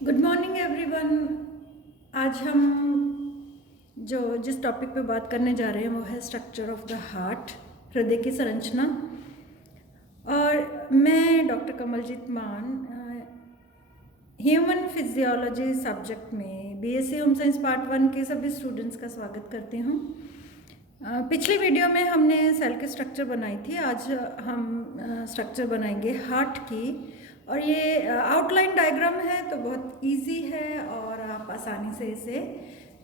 Good morning everyone. आज हम जिस टॉपिक पे बात करने जा रहे हैं वो है स्ट्रक्चर ऑफ द हार्ट, हृदय की संरचना। और मैं डॉक्टर कमलजीत मान ह्यूमन फिजियोलॉजी सब्जेक्ट में बीएससी होम साइंस पार्ट 1 के सभी स्टूडेंट्स का स्वागत करती हूँ। पिछली वीडियो में हमने सेल के स्ट्रक्चर बनाई थी। आज हम स्ट्रक्चर बनाएंगे हार्ट की, और ये आउटलाइन डायग्राम है तो बहुत इजी है और आप आसानी से इसे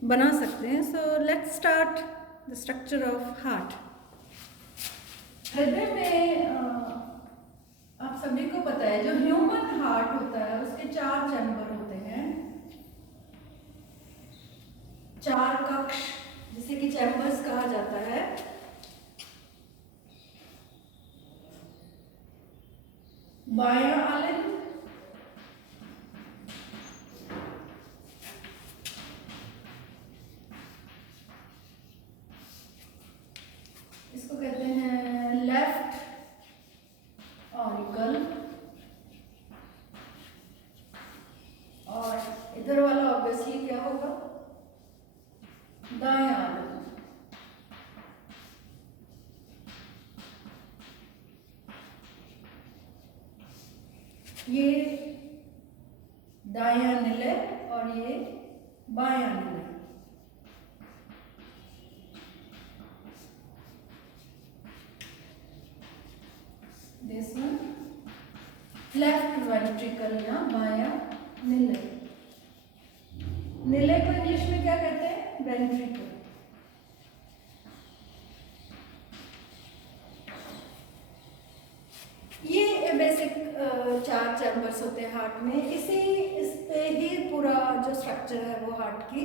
बना सकते हैं। So let's start the structure of heart. हृदय में आप सभी को पता है जो ह्यूमन हार्ट होता है उसके 4 चैम्बर होते हैं, 4 कक्ष जिसे कि चैम्बर्स कहा जाता है। बायां आलिंद, इसको कहते हैं लेफ्ट ऑरिकल, और इधर वाला ऑब्वियसली क्या होगा, दायां आलिंद। ये दायां निलय और ये बायां निलय। दिस वन लेफ्ट वेंट्रिकल या बायां निलय। निलय को इंग्लिश में क्या कहते हैं, वेंट्रिकल। ये बेसिक 4 चैम्बर्स होते हैं हार्ट में। इस पे ही पूरा जो स्ट्रक्चर है वो हार्ट की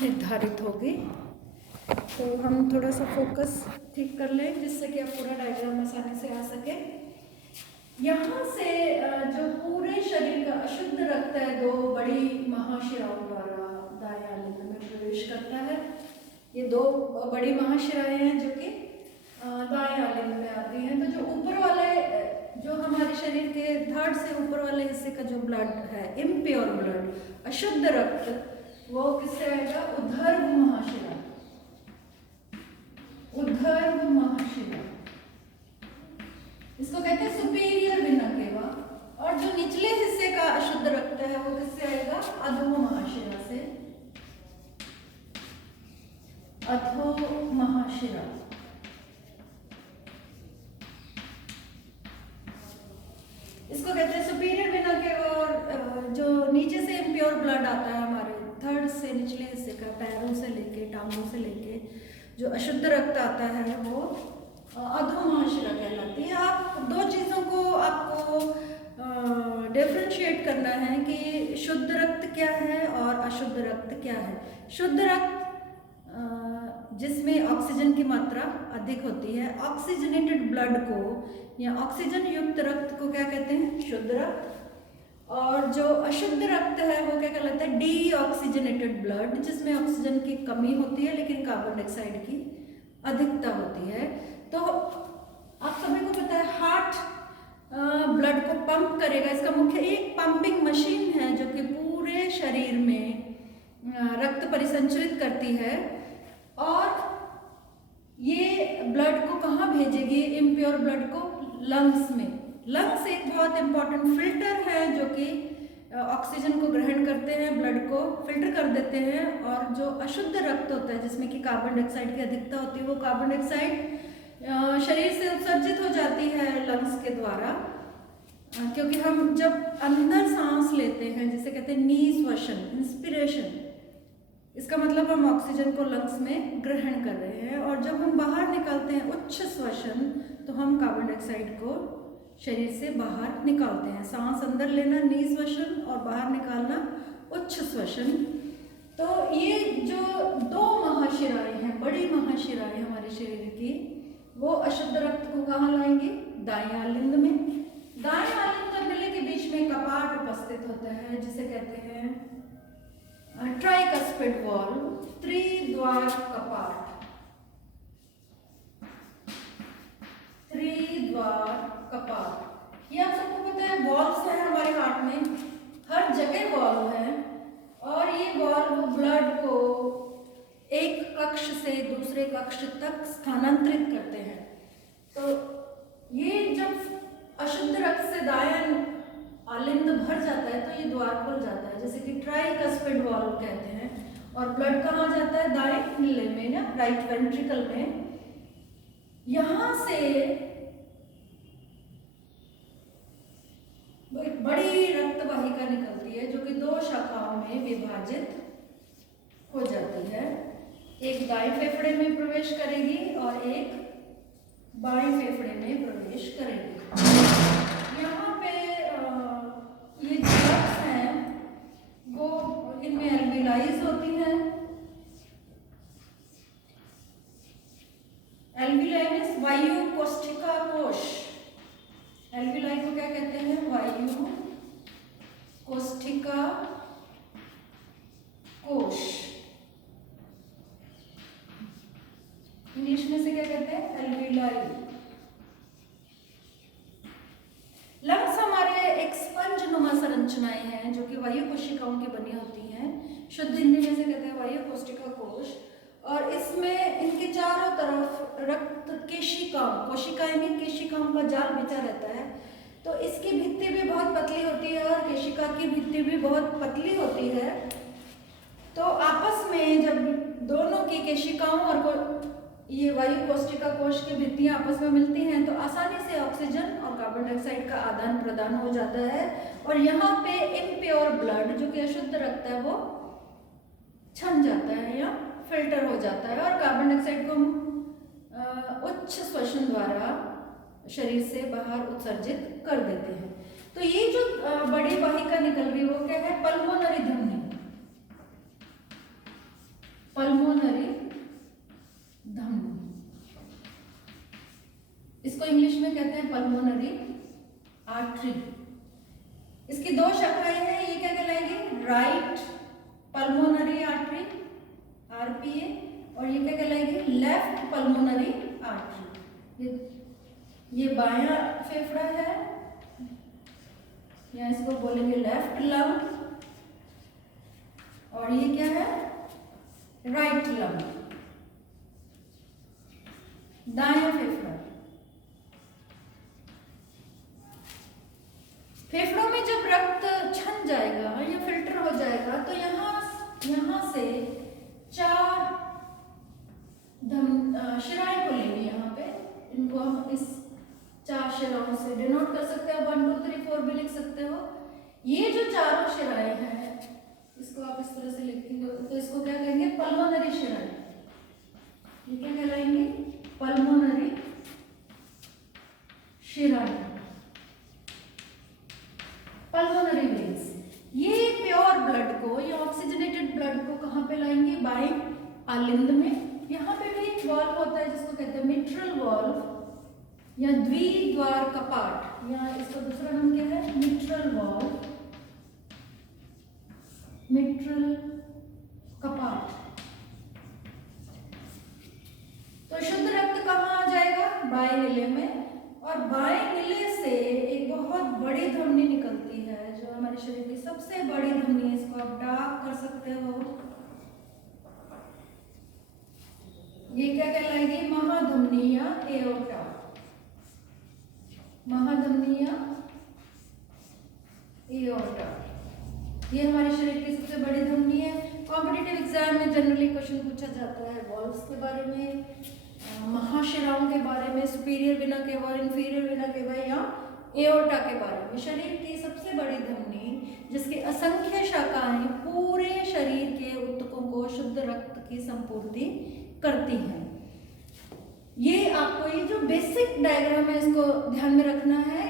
निर्धारित होगी। तो हम थोड़ा सा फोकस ठीक कर लें जिससे कि आप पूरा डायग्राम आसानी से आ सके। यहाँ से जो पूरे शरीर का अशुद्ध रक्त है 2 बड़ी महाशिराओं द्वारा दायां आलिंद में प्रवेश करता है। ये 2 बड़ी महाशिराएं हैं जो कि दाएं आलिंद में आती हैं। तो जो ऊपर वाले, जो हमारे शरीर के धड़ से ऊपर वाले हिस्से का जो ब्लड है, इम्प्योर ब्लड, अशुद्ध रक्त, वो किससे आएगा, ऊर्ध्व महाशिरा, ऊर्ध्व महाशिरा। इसको कहते हैं सुपीरियर वेना केवा। और जो निचले हिस्से का अशुद्ध रक्त है वो किससे आएगा, अधो महाशिरा से, अधो महाशिरा। इसको कहते हैं सुपीरियर वेना केवा। और जो नीचे से इम्प्योर ब्लड आता है हमारे थर्ड से, निचले हिस्से का, पैरों से लेके टांगों से लेके जो अशुद्ध रक्त आता है वो अधो महाशिरा कहलाती है। आप 2 चीज़ों को आपको डिफरेंशिएट करना है कि शुद्ध रक्त क्या है और अशुद्ध रक्त क्या है। शुद्ध रक्त जिसमें ऑक्सीजन की मात्रा अधिक होती है, ऑक्सीजनेटेड ब्लड को या ऑक्सीजन युक्त रक्त को क्या कहते हैं, शुद्ध रक्त। और जो अशुद्ध रक्त है वो क्या कहलाता है, डीऑक्सीजनेटेड ब्लड, जिसमें ऑक्सीजन की कमी होती है लेकिन कार्बन डाइऑक्साइड की अधिकता होती है। तो आप सभी को पता है हार्ट ब्लड को पंप करेगा। इसका मुख्य एक पंपिंग मशीन है जो कि पूरे शरीर में रक्त परिसंचरित करती है। और ये ब्लड को कहाँ भेजेगी, इम्प्योर ब्लड को लंग्स में। लंग्स एक बहुत इंपॉर्टेंट फिल्टर है जो कि ऑक्सीजन को ग्रहण करते हैं, ब्लड को फिल्टर कर देते हैं। और जो अशुद्ध रक्त होता है जिसमें कि कार्बन डाइऑक्साइड की अधिकता होती है, वो कार्बन डाइऑक्साइड शरीर से उत्सर्जित हो जाती है लंग्स के द्वारा। क्योंकि हम जब अंदर सांस लेते हैं जिसे कहते हैं निःश्वसन, इंस्पिरेशन, इसका मतलब हम ऑक्सीजन को लंग्स में ग्रहण कर रहे हैं। और जब हम बाहर निकालते हैं उच्च श्वसन, तो हम कार्बन डाइऑक्साइड को शरीर से बाहर निकालते हैं। सांस अंदर लेना निःश्वसन और बाहर निकालना उच्च श्वसन। तो ये जो 2 महाशिराएं हैं, बड़ी महाशिराएं हमारे शरीर की, वो अशुद्ध रक्त को कहाँ लाएंगे, दाएं आलिंद में। दाएं आलिंद और निलय के बीच में कपाट उपस्थित होता है जिसे कहते हैं ट्राइकस्पिड वॉल्व, त्रिद्वार कपाट, त्रिद्वार कपाट। ये आप सबको पता है वॉल्व्स हैं हमारे हार्ट में हर जगह वॉल्व है और ये वॉल्व ब्लड को एक कक्ष से दूसरे कक्ष तक स्थानांतरित करते हैं। तो ये जब अशुद्ध रक्त से दायां आलिंद भर जाता है तो ये द्वार खुल जाता है, जैसे कि ट्राइकस्पिड वॉल्व कहते हैं। और ब्लड कहाँ जाता है? दाएं नीले में या राइट वेंट्रिकल में। यहां से एक बड़ी रक्त वाहिका निकलती है जो कि दो शाखाओं में विभाजित हो जाती है। एक दाएं फेफड़े में प्रवेश करेगी और एक बाएं फेफड़े में प्रवेश करेगी। यहाँ पे ये जो रक्त हैं वो इनमें एल्विलाइज होती हैं। एल्विलाई मीन्स वायु कोष्ठिका कोश। एल्विलाई को क्या कहते हैं? वायु कोष्ठिका कोश। इंग्लिश में से क्या कहते हैं? एल्विलाई। लंग्स हमारे एक स्पंज नुमा संरचनाएं हैं जो कि वायु कोशिकाओं की बनी होती हैं। शुद्ध हिंदी में से कहते हैं वायु कोष्ठिका कोश। और इसमें इनके चारों तरफ रक्त केशिकाओं, कोशिकाएं में केशिकाओं का जाल बिछा रहता है। तो इसकी भित्ति भी बहुत पतली होती है और केशिका की भित्ति भी बहुत पतली होती है। तो आपस में जब दोनों की केशिकाओं और ये वायु कोष्ठिका कोश की भित्तियां आपस में मिलती हैं तो आसानी से ऑक्सीजन और कार्बन डाइऑक्साइड का आदान प्रदान हो जाता है। और यहाँ पे इम्प्योर ब्लड जो कि अशुद्ध रक्त है वो छन जाता है या फिल्टर हो जाता है और कार्बन डाइऑक्साइड को हम उच्च श्वसन द्वारा शरीर से बाहर उत्सर्जित कर देते हैं। तो ये जो बड़ी वाहिका निकल रही है वो क्या है? पल्मोनरी धमनी। पल्मोनरी धमनी, इसको इंग्लिश में कहते हैं पल्मोनरी आर्टरी। इसकी दो शाखाएं हैं, ये क्या कहलाएगी? राइट पल्मोनरी आर्टरी आरपीए, और ये क्या कहलाएगी? Left pulmonary artery. ये बायां फेफड़ा है या इसको बोलेंगे लेफ्ट लंग, और ये क्या है? राइट लंग, दायां फेफड़ा। फेफड़ों में जब रक्त छन जाएगा या फिल्टर हो जाएगा तो यहाँ से चार शिराएं खुलेंगी। यहाँ पे इनको हम इस चार शिराओं से डिनोट कर सकते हो। 1 2 3 4 भी लिख सकते हो। ये जो चारों शिराएं हैं इसको आप इस तरह से लिखेंगे तो इसको क्या कहेंगे? पल्मोनरी शिराएं। ये क्या कहलाएंगे? पल्मोनरी शिराएं, पल्मोनरी वेन्स। ये प्योर ब्लड को या ऑक्सीजनेटेड ब्लड को कहाँ पे लाएंगे? बाएं आलिंद में। यहाँ पे भी एक वॉल्व होता है जिसको कहते हैं मिट्रल वॉल्व या द्विद्वार कपाट, या इसका दूसरा नाम क्या है? मिट्रल वॉल्व, मिट्रल कपाट। तो शुद्ध रक्त कहाँ आ जाएगा? बाएं नीले में। और बाएं नीले से एक बहुत बड़ी धमनी निकलती है जो हमारे शरीर की सबसे बड़ी धमनी है। इसको आप डार्क कर सकते हो। ये क्या कहलाएगी? महाधमनी या एओर्टा। महाधमनी या एओर्टा, ये हमारे शरीर की सबसे बड़ी धमनी है। कॉम्पिटिटिव एग्जाम में जनरली क्वेश्चन पूछा जाता है वॉल्व्स के बारे में, महाशिराओं के बारे में, superior vena cava, inferior vena cava या एओर्टा के बारे में। शरीर की सबसे बड़ी धमनी जिसकी असंख्य शाखाएं पूरे शरीर के ऊतकों को शुद्ध रक्त की संपूर्ति करती हैं। ये आपको ये जो बेसिक डायग्राम है इसको ध्यान में रखना है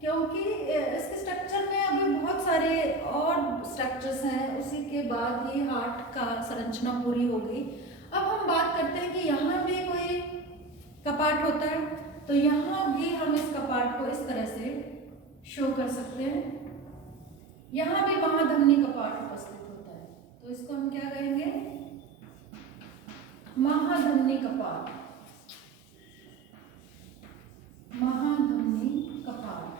क्योंकि इसके स्ट्रक्चर में अभी बहुत सारे और स्ट्रक्चर्स हैं। उसी के बाद ही हार्ट का संरचना पूरी होगी। अब हम बात करते हैं कि यहाँ भी कोई कपाट होता है तो यहाँ भी हम इस कपाट को इस तरह से शो कर सकते हैं। यहाँ भी महाधमनी कपाट उपस्थित होता है तो इसको हम क्या कहेंगे? महाधमनी कपाट, महाधमनी कपाट।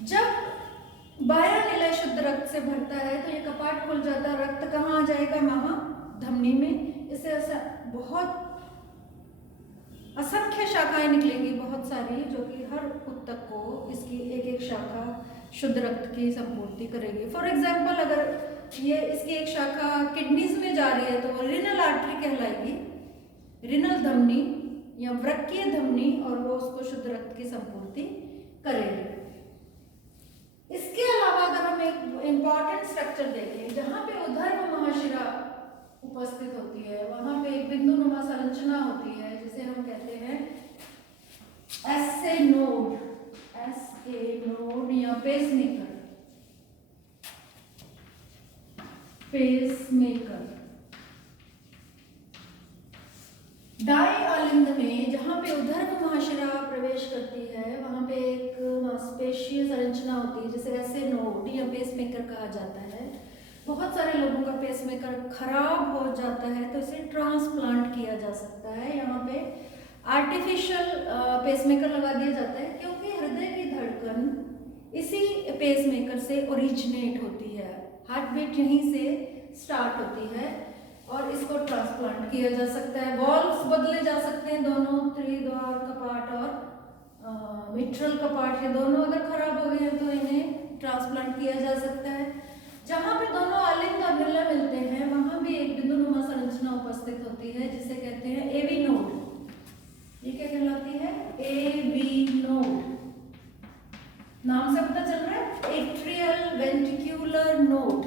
जब बायां निलय शुद्ध रक्त से भरता है तो ये कपाट खुल जाता है, रक्त कहाँ आ जाएगा, महाधमनी में। इससे बहुत असंख्य शाखाएं निकलेंगी, बहुत सारी, जो कि हर ऊतक को इसकी एक एक शाखा शुद्ध रक्त की संपूर्ति करेगी। फॉर एग्जाम्पल, अगर ये इसकी एक शाखा किडनीज में जा रही है तो वो रिनल आर्टरी कहलाएगी, रिनल धमनी या वृक्कीय धमनी, और वो उसको शुद्ध रक्त की संपूर्ति करेगी। इसके अलावा अगर हम एक इंपॉर्टेंट स्ट्रक्चर देखें, जहाँ पे उदर्भ महाशिरा उपस्थित होती है, वहां पे एक बिंदुनुमा संरचना होती है जिसे हम कहते हैं एसए नोड, एसए नोड या पेसमेकर, पेसमेकर। दाएं आलिंद में जहां पे उदर्भ महाशिरा प्रवेश करती है, वहां पे एक मांसपेशीय संरचना होती है जिसे एसए नोड या पेसमेकर कहा जाता है। बहुत सारे लोगों का पेसमेकर खराब हो जाता है तो इसे ट्रांसप्लांट किया जा सकता है। यहाँ पे आर्टिफिशियल पेसमेकर लगा दिया जाता है, क्योंकि हृदय की धड़कन इसी पेसमेकर से ओरिजिनेट होती है, हार्ट बीट यहीं से स्टार्ट होती है, और इसको ट्रांसप्लांट किया जा सकता है। वॉल्व्स बदले जा सकते हैं, दोनों त्रिद्वार कपाट और मिट्रल कपाट, ये दोनों अगर खराब हो गए हैं तो इन्हें ट्रांसप्लांट किया जा सकता है। जहाँ पे दोनों आलिंद और निलय मिलते हैं वहां भी एक बिंदुनुमा संरचना उपस्थित होती है जिसे कहते हैं एवी नोड। ये क्या कहलाती है, एवी नोड। नाम से पता चल रहा है, एट्रियल वेंट्रिक्युलर नोड,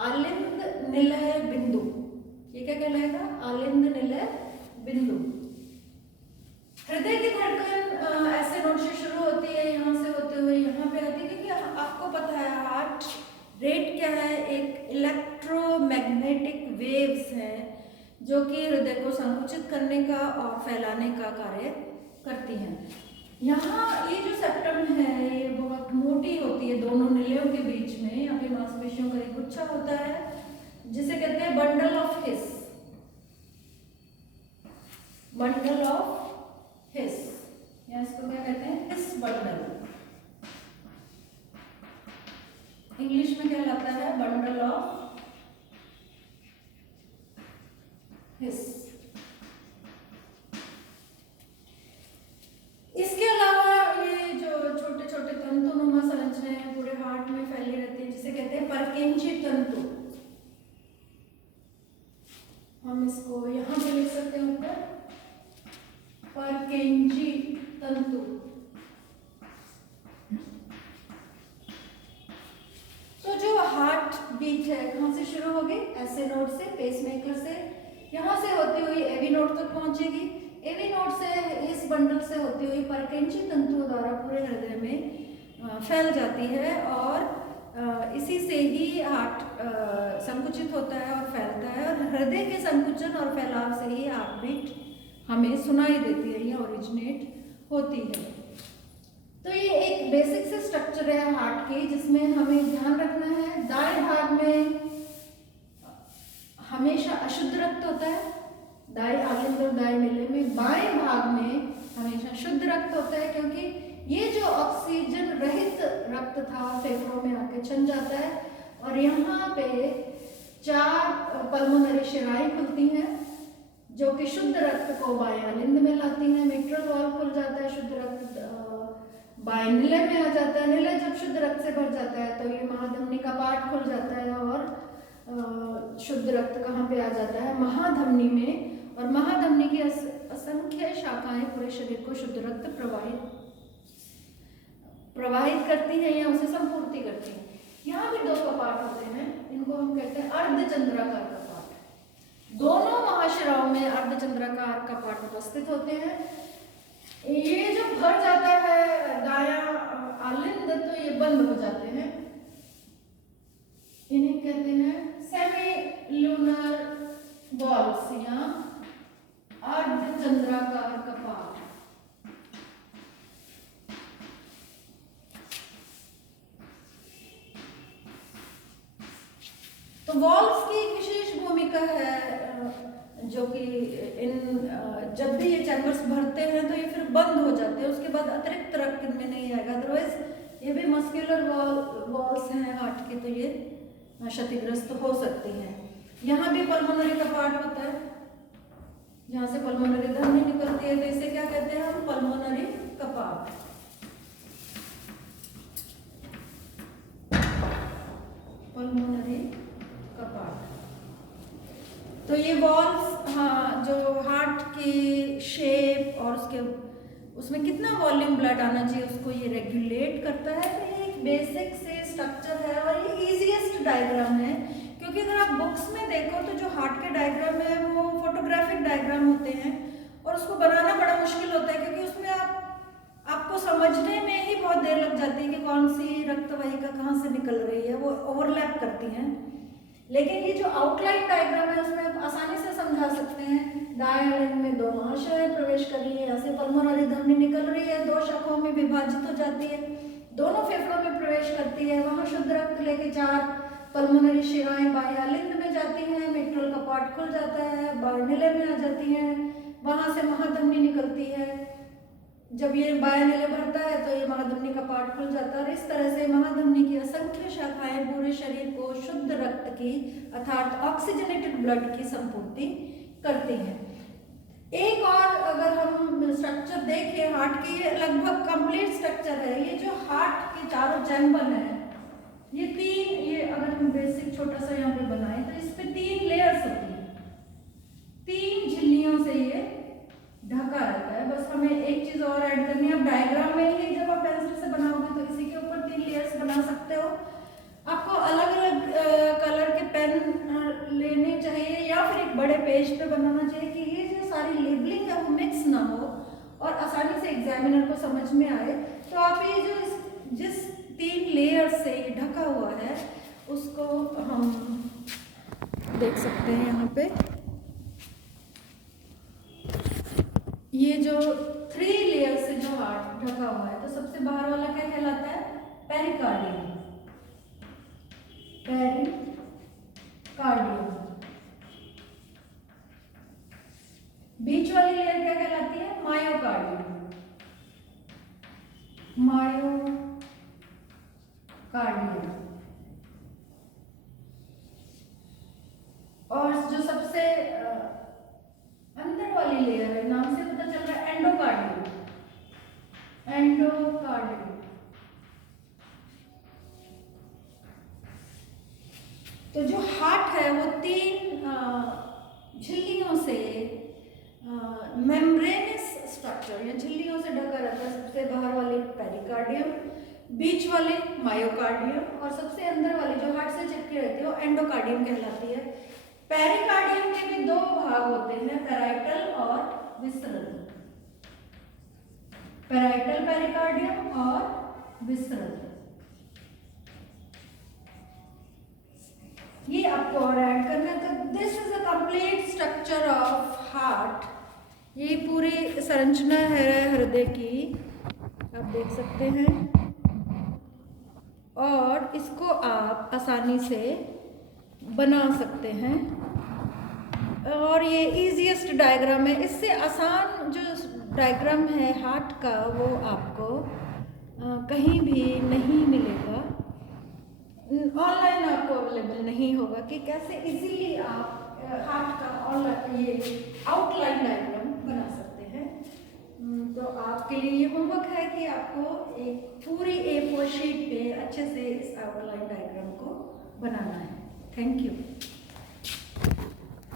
आलिंद निलय बिंदु। ये क्या कहलाएगा, आलिंद निलय बिंदु। हृदय की धड़कन ऐसे नोड से शुरू होती है, यहाँ से होते हुए यहाँ पे आती है, क्योंकि आपको पता है हार्ट रेट क्या है, एक इलेक्ट्रोमैग्नेटिक वेव्स है जो कि हृदय को संकुचित करने का और फैलाने का कार्य करती हैं। यहाँ ये जो सेप्टम है ये बहुत मोटी होती है दोनों निलयों के बीच में, यहाँ पे मांसपेशियों का एक गुच्छा होता है जिसे कहते हैं bundle of his, bundle of his, या इसको क्या कहते हैं, हिस बंडल। इंग्लिश में कहलाता है बंडल ऑफ हिस। इसके अलावा ये जो छोटे छोटे तंतुनुमा संरचनाएं पूरे हार्ट में फैली रहती है जिसे कहते हैं परकेंची तंतु। हम इसको यहाँ पे लिख सकते हैं ऊपर, परकेंची तंतु। तो जो हार्ट बीट है कहाँ से शुरू होगी, एसए नोड से, पेसमेकर से, यहाँ से होती हुई एवी नोड तक पहुंचेगी, एवी नोड से इस बंडल से होती हुई परकेंची तंतुओं द्वारा पूरे हृदय में फैल जाती है, और इसी से ही हार्ट संकुचित होता है और फैलता है, और हृदय के संकुचन और फैलाव से ही हार्ट बीट हमें सुनाई देती है या ओरिजिनेट होती है। तो ये एक बेसिक से स्ट्रक्चर है हार्ट की जिसमें हमें ध्यान रखना है। दाएं भाग में हमेशा अशुद्ध रक्त होता है, दाएं आलिंद और दाएं निलय में। बाएं भाग में हमेशा शुद्ध रक्त होता है, क्योंकि ये जो ऑक्सीजन रहित रक्त था फेफड़ों में आके छन जाता है, और यहाँ पे 4 पल्मोनरी शिराएं खुलती हैं जो कि शुद्ध रक्त को बाएं आलिंद में लाती हैं। मिट्रल वाल्व खुल जाता है, शुद्ध रक्त बाएं निलय में आ जाता है। निलय जब शुद्ध रक्त से भर जाता है तो ये महाधमनी का पार्ट खुल जाता है, और शुद्ध रक्त कहाँ पे आ जाता है, महाधमनी में, और महाधमनी की असंख्य शाखाएं पूरे शरीर को शुद्ध रक्त प्रवाहित करती हैं या उसे संपूर्ति करती हैं। यहाँ भी 2 कपाट होते हैं, इनको हम कहते हैं अर्धचंद्राकार कपाट। दोनों महाशिराओं में अर्धचंद्राकार कपाट उपस्थित होते हैं। ये जो भर जाता है दायां आलिंद तो ये बंद हो जाते हैं, इन्हें कहते हैं सेमी लूनर वॉल्व्स या अर्धचंद्राकार कपाट। तो वॉल्व्स की एक विशेष भूमिका है, जो कि जब भी ये चैम्बर्स भरते हैं तो ये फिर बंद हो जाते हैं, उसके बाद अतिरिक्त रक्त इनमें नहीं आएगा, अदरवाइज ये भी मस्कुलर वॉल्स हैं हार्ट की, तो ये क्षतिग्रस्त हो सकती हैं। यहाँ भी पल्मोनरी कपाट होता है, जहाँ से पल्मोनरी धमनी निकलती है, तो इसे क्या कहते हैं हम? पल्मोनरी कपाट। पल्मोनरी कपाट। तो ये वॉल्स, हाँ, जो हार्ट की शेप और उसमें कितना वॉल्यूम ब्लड आना चाहिए उसको ये रेगुलेट करता है। तो ये एक बेसिक से स्ट्रक्चर है और ये इजीएस्ट डायग्राम है, क्योंकि अगर आप बुक्स में देखो तो जो हार्ट के डायग्राम है वो फोटोग्राफिक डायग्राम होते हैं और उसको बनाना बड़ा मुश्किल होता है, क्योंकि उसमें आपको समझने में ही बहुत देर लग जाती है कि कौन सी रक्त वाहिका कहाँ से निकल रही है, वो ओवरलैप करती हैं। लेकिन ये जो आउटलाइन डायग्राम है उसमें आप आसानी से समझा सकते हैं। दायां लिंग में दो महाशय प्रवेश कर रही है, यहाँ से पल्मोनरी धमनी निकल रही है, दो शाखाओं में विभाजित हो जाती है, दोनों फेफड़ों में प्रवेश करती है, वहाँ शुद्ध रक्त लेके 4 पल्मोनरी शिराएं बाह्यलिंग में जाती हैं, मिट्रल कपाट खुल जाता है, बाह्यनिलय में आ जाती हैं, वहाँ से महाधमनी निकलती है। जब ये बाह्यनिलय भरता है तो ये महाधमनी कपाट खुल जाता है और इस तरह से महाधमनी की असंख्य शाखाएं पूरे शरीर को शुद्ध रक्त की अर्थात ऑक्सीजनेटेड ब्लड की संपूर्ति करती हैं। एक और अगर हम स्ट्रक्चर देखें हार्ट की, ये लगभग कंप्लीट स्ट्रक्चर है। ये जो हार्ट के चारों चैम्बर हैं, ये 3, ये अगर हम बेसिक छोटा सा यहाँ पे बनाएं तो इस पे 3 लेयर्स होती है, 3 झिल्लियों से ये ढका रहता है। बस हमें एक चीज और ऐड करनी है। अब डायग्राम में ही जब आप पेंसिल से बनाओगे तो इसी के ऊपर 3 लेयर्स बना सकते हो। आपको अलग अलग कलर के पेन लेने चाहिए या फिर एक बड़े पेज पे बनाना चाहिए कि ये जो सारी लेबलिंग है वो मिक्स ना हो और आसानी से एग्जामिनर को समझ में आए। तो आप ये जो जिस 3 लेयर से ढका हुआ है उसको हम देख सकते हैं यहाँ पे। ये जो 3 लेयर से जो हार्ट ढका हुआ है, तो सबसे बाहर वाला क्या कहलाता है? पेरिकार्डियम। पेरिकार्डियम। बीच वाली लेयर क्या कहलाती है? मायोकार्डियम। मायोकार्डियम। और जो सबसे अंदर वाली लेयर है, नाम से पता चल रहा है, एंडोकार्डियम। एंडोकार्डियम। तो जो हार्ट है वो 3 झिल्लियों से मेम्ब्रेनस स्ट्रक्चर या झिल्लियों से ढका रहता है। सबसे बाहर वाली पेरिकार्डियम, बीच वाले मायोकार्डियम और सबसे अंदर वाली जो हार्ट से चिपकी रहती है वो एंडोकार्डियम कहलाती है। पेरिकार्डियम के भी 2 भाग होते हैं, पैराइटल और विसरल। पैराइटल पेरिकार्डियम और विसरल। ये आपको और ऐड करना है। तो this is a complete structure of heart. ये पूरी संरचना है हृदय की, आप देख सकते हैं, और इसको आप आसानी से बना सकते हैं। और ये इजीएस्ट डायग्राम है। इससे आसान जो डायग्राम है हार्ट का वो आपको कहीं भी नहीं मिलेगा, ऑनलाइन आपको अवेलेबल नहीं होगा कि कैसे इजीली आप हार्ट का ऑनलाइन ये आउटलाइन डायग्राम बना सकते हैं। तो आपके लिए ये होमवर्क है कि आपको एक पूरी A4 शीट पे अच्छे से इस आउटलाइन डायग्राम को बनाना है। Thank you.